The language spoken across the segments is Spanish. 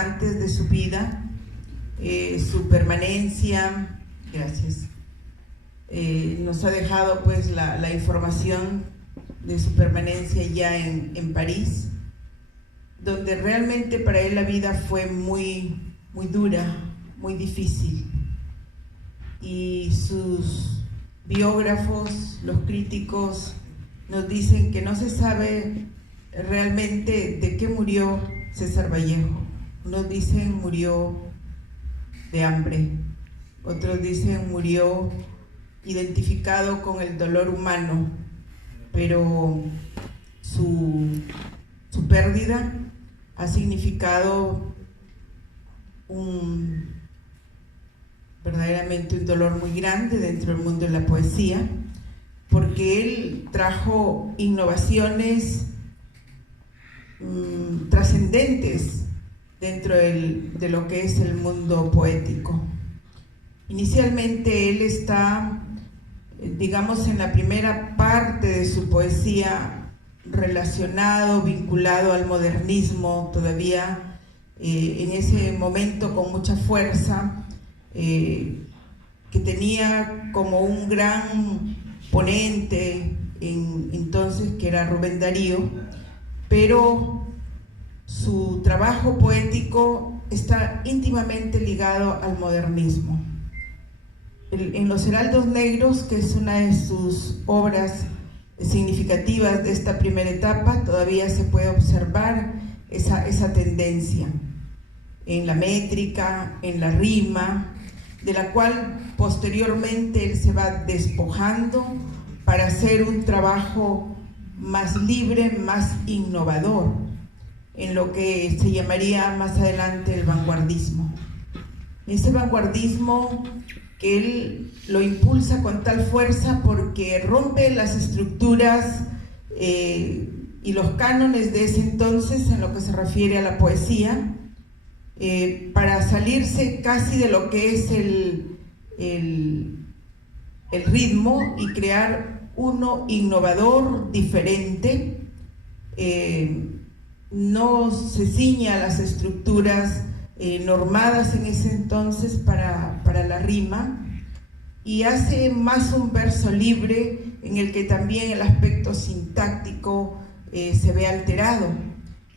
importantes de su vida, su permanencia, gracias, nos ha dejado pues la información de su permanencia ya en París, donde realmente para él la vida fue muy, muy dura, muy difícil, y sus biógrafos, los críticos, nos dicen que no se sabe realmente de qué murió César Vallejo. Unos dicen murió de hambre, otros dicen murió identificado con el dolor humano, pero su pérdida ha significado verdaderamente un dolor muy grande dentro del mundo de la poesía, porque él trajo innovaciones trascendentes dentro de lo que es el mundo poético. Inicialmente él está, digamos, en la primera parte de su poesía relacionado, vinculado al modernismo, todavía en ese momento con mucha fuerza, que tenía como un gran ponente entonces, que era Rubén Darío, pero su trabajo poético está íntimamente ligado al modernismo. En Los Heraldos Negros, que es una de sus obras significativas de esta primera etapa, todavía se puede observar esa tendencia en la métrica, en la rima, de la cual posteriormente él se va despojando para hacer un trabajo más libre, más innovador, en lo que se llamaría más adelante el vanguardismo. Ese vanguardismo que él lo impulsa con tal fuerza porque rompe las estructuras y los cánones de ese entonces en lo que se refiere a la poesía, para salirse casi de lo que es el ritmo y crear uno innovador, diferente. No se ciña a las estructuras normadas en ese entonces para la rima, y hace más un verso libre en el que también el aspecto sintáctico se ve alterado.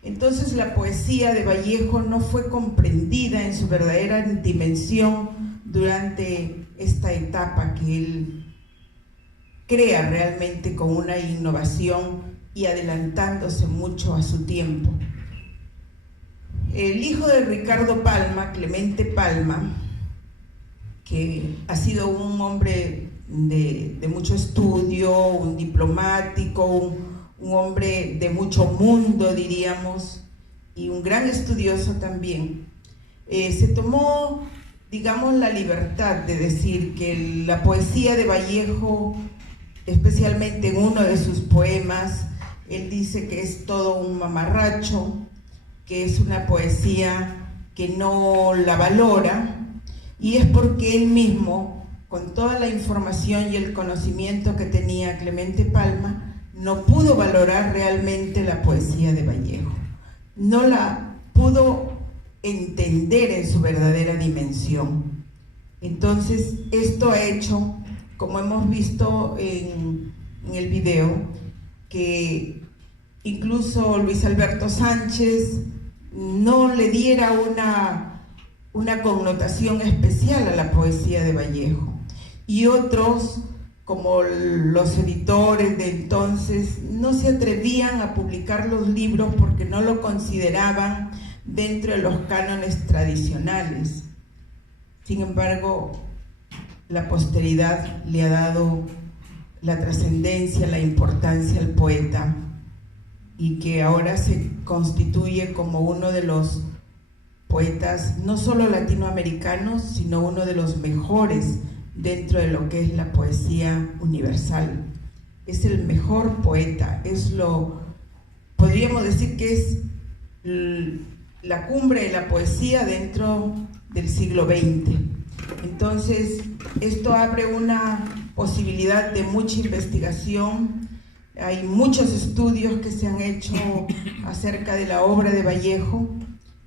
Entonces la poesía de Vallejo no fue comprendida en su verdadera dimensión durante esta etapa que él crea realmente con una innovación y adelantándose mucho a su tiempo. El hijo de Ricardo Palma, Clemente Palma, que ha sido un hombre de mucho estudio, un diplomático, un hombre de mucho mundo, diríamos, y un gran estudioso también, se tomó, digamos, la libertad de decir que la poesía de Vallejo, especialmente en uno de sus poemas, él dice que es todo un mamarracho, que es una poesía que no la valora, y es porque él mismo, con toda la información y el conocimiento que tenía Clemente Palma, no pudo valorar realmente la poesía de Vallejo, no la pudo entender en su verdadera dimensión. Entonces esto ha hecho, como hemos visto en el video, que incluso Luis Alberto Sánchez no le diera una connotación especial a la poesía de Vallejo, y otros, como los editores de entonces, no se atrevían a publicar los libros porque no lo consideraban dentro de los cánones tradicionales. Sin embargo, la posteridad le ha dado la trascendencia, la importancia al poeta, y que ahora se constituye como uno de los poetas no solo latinoamericanos, sino uno de los mejores dentro de lo que es la poesía universal. Es el mejor poeta, podríamos decir que es la cumbre de la poesía dentro del siglo XX. Entonces, esto abre una posibilidad de mucha investigación. Hay muchos estudios que se han hecho acerca de la obra de Vallejo,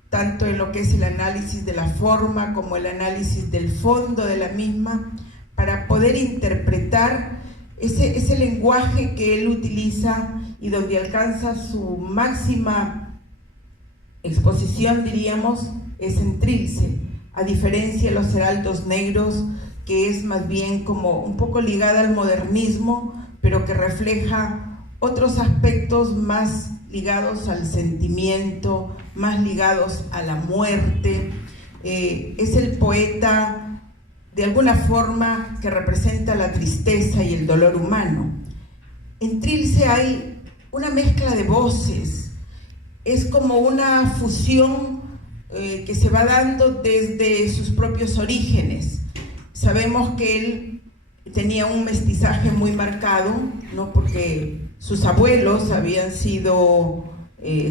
tanto en lo que es el análisis de la forma como el análisis del fondo de la misma, para poder interpretar ese lenguaje que él utiliza y donde alcanza su máxima exposición, diríamos, es en Trilce, a diferencia de los heraldos negros, que es más bien como un poco ligada al modernismo, pero que refleja otros aspectos más ligados al sentimiento, más ligados a la muerte. Es el poeta, de alguna forma, que representa la tristeza y el dolor humano. En Trilce hay una mezcla de voces, es como una fusión que se va dando desde sus propios orígenes. Sabemos que él tenía un mestizaje muy marcado, ¿no? Porque sus abuelos habían sido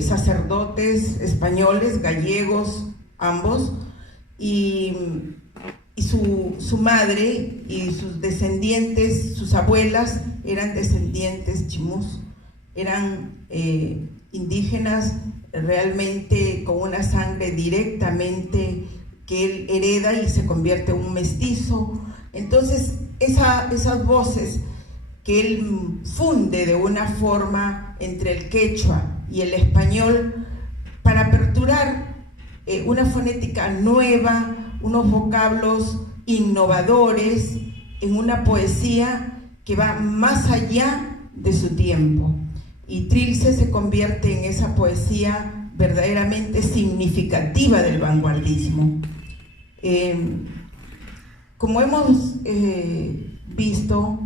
sacerdotes españoles, gallegos, ambos, y su madre y sus descendientes, sus abuelas, eran descendientes chimús, eran indígenas realmente con una sangre directamente que él hereda y se convierte en un mestizo. Entonces esas voces que él funde de una forma entre el quechua y el español para aperturar una fonética nueva, unos vocablos innovadores en una poesía que va más allá de su tiempo. Y Trilce se convierte en esa poesía verdaderamente significativa del vanguardismo. Como hemos visto,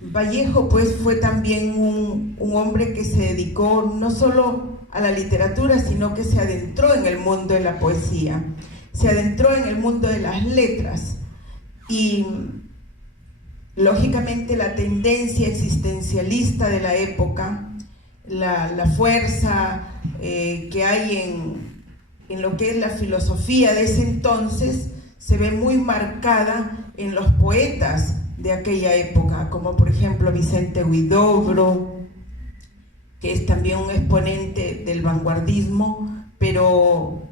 Vallejo pues fue también un hombre que se dedicó no solo a la literatura, sino que se adentró en el mundo de la poesía, se adentró en el mundo de las letras, y lógicamente la tendencia existencialista de la época, la fuerza que hay en lo que es la filosofía de ese entonces, se ve muy marcada en los poetas de aquella época, como por ejemplo Vicente Huidobro, que es también un exponente del vanguardismo, pero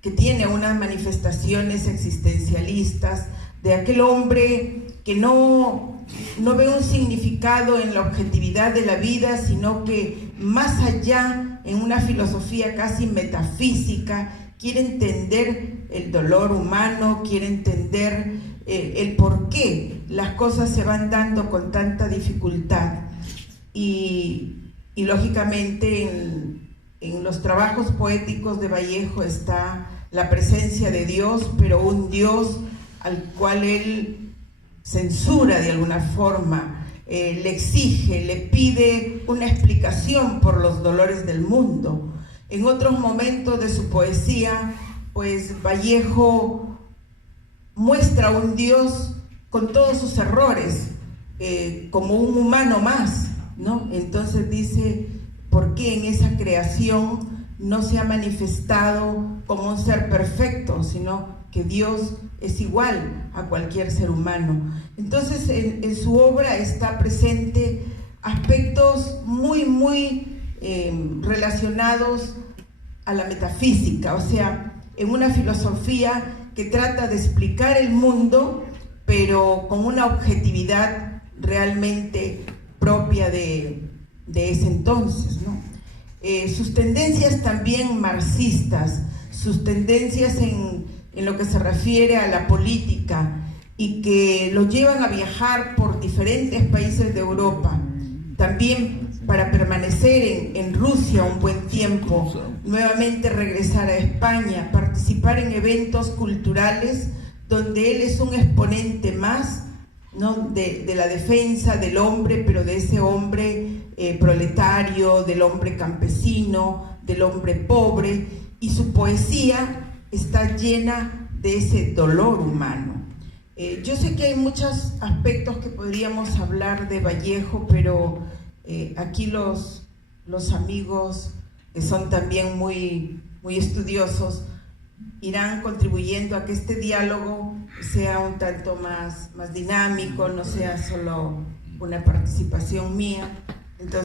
que tiene unas manifestaciones existencialistas de aquel hombre que no ve un significado en la objetividad de la vida, sino que más allá, en una filosofía casi metafísica, quiere entender el dolor humano, quiere entender el por qué las cosas se van dando con tanta dificultad. Y lógicamente en los trabajos poéticos de Vallejo está la presencia de Dios, pero un Dios al cual él censura de alguna forma, le exige, le pide una explicación por los dolores del mundo. En otros momentos de su poesía, pues Vallejo muestra un Dios con todos sus errores, como un humano más, ¿no? Entonces dice, ¿por qué en esa creación no se ha manifestado como un ser perfecto, sino que Dios es igual a cualquier ser humano? Entonces en su obra está presente aspectos muy relacionados a la metafísica, o sea, en una filosofía que trata de explicar el mundo, pero con una objetividad realmente propia de ese entonces, ¿no? Sus tendencias también marxistas, sus tendencias en lo que se refiere a la política, y que lo llevan a viajar por diferentes países de Europa, también para permanecer en Rusia un buen tiempo, nuevamente regresar a España, participar en eventos culturales donde él es un exponente más, ¿no?, de la defensa del hombre, pero de ese hombre proletario, del hombre campesino, del hombre pobre, y su poesía está llena de ese dolor humano. Yo sé que hay muchos aspectos que podríamos hablar de Vallejo, pero aquí los amigos que son también muy estudiosos irán contribuyendo a que este diálogo sea un tanto más dinámico, no sea solo una participación mía. Entonces,